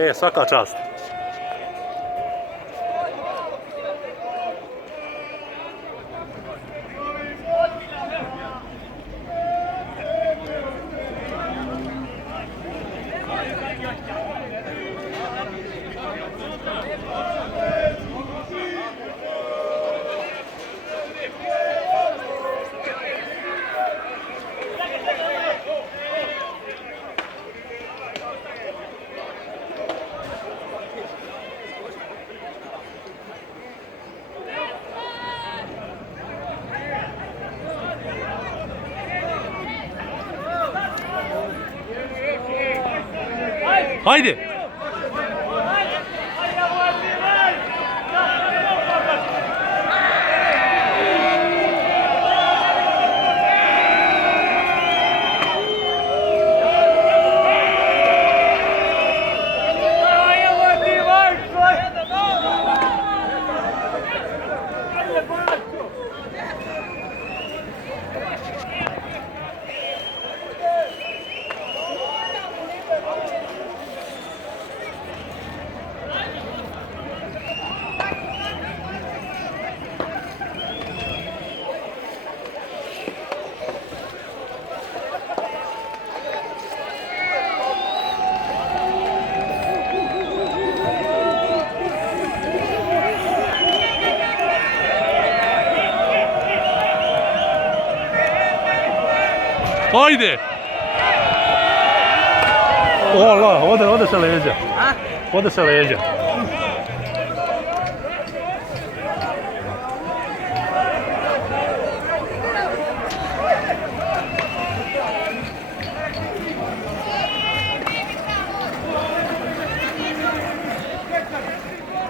Svaka čast. Haydi. Ajde! Ola, ode sa leđa. Ode sa leđa.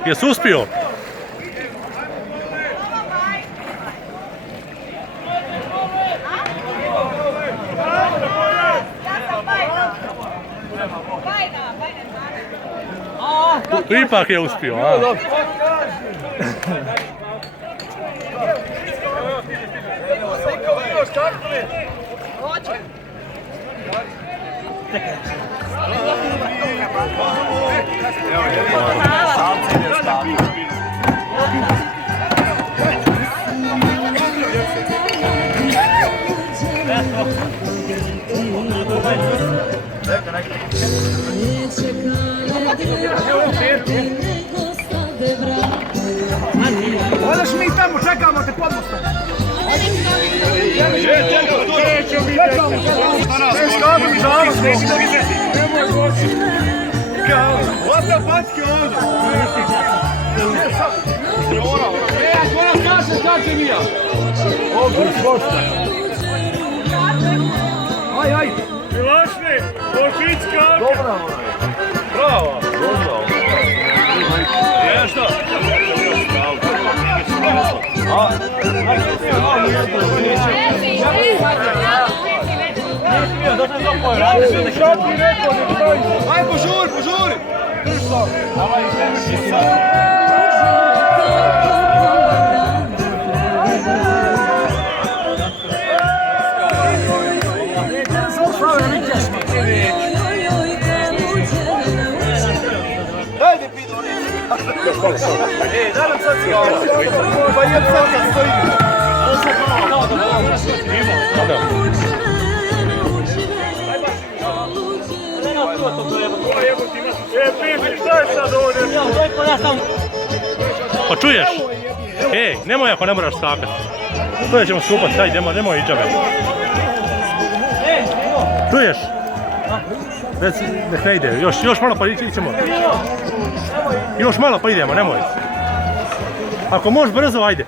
Jesi uspio? Ipak je uspio, a? Odeš mi tamo, čekamo te pod mostom. Ostav patke ovdje. Ako nas kaže, kaže mi ja. Ovdje, pošta. Aj. Milošni, Božićka ovdje. Dobra, Bravo. Dobro. Nešto? Aj, požuri! Dajde pido, daj nam sad cigara. Pa jem sad kad stojimo. Pipi, šta je sad ovdje? Pa čuješ? Nemoj ako ne moraš skakati. To ćemo skupati, daj, nemoj i džabe. Čuješ? Nek ne ide, još malo pa ićemo. Još malo pa idemo, nemoj. Ako možeš brzo, ajde.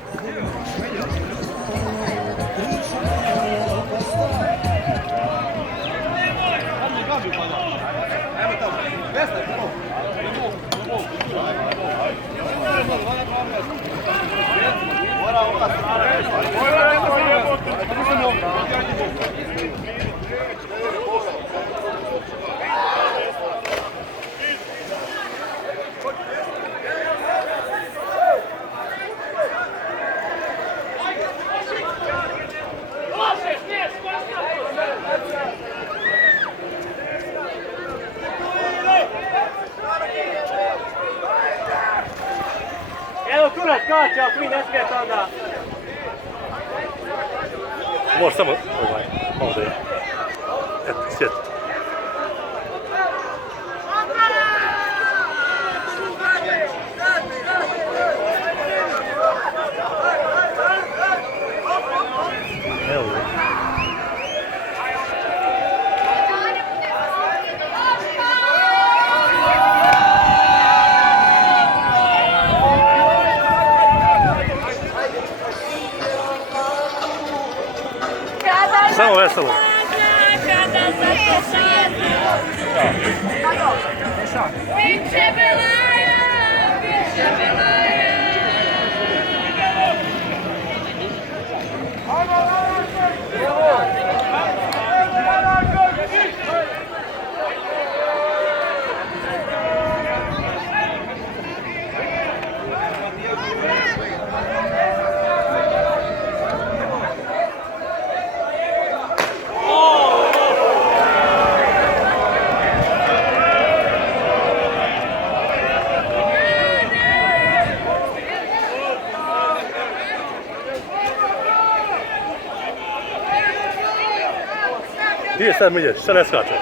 skače, ako vi ne smijete onda. Može samo ovdje. Eto, sjeti. Evo je. Samo veselo. Gdje je sad Miljeć? Šta ne skače?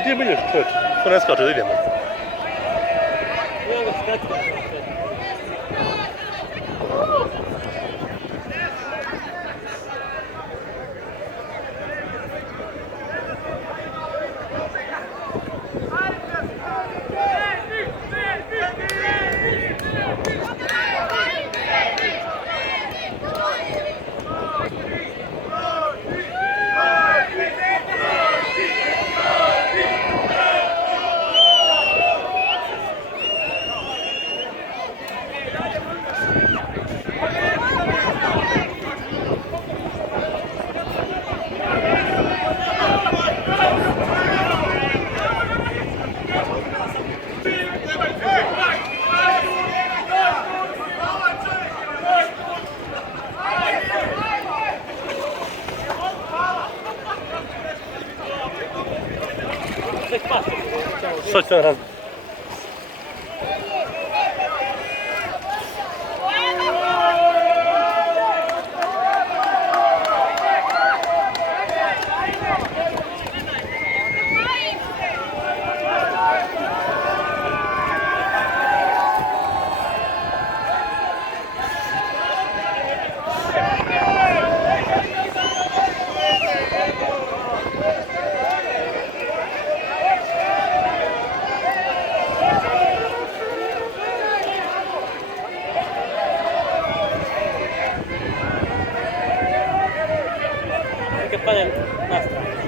Gdje je Miljeć, čovječ? Što ne skače, da idemo? Ja ga skačem. Što će raz... Padem na stranu.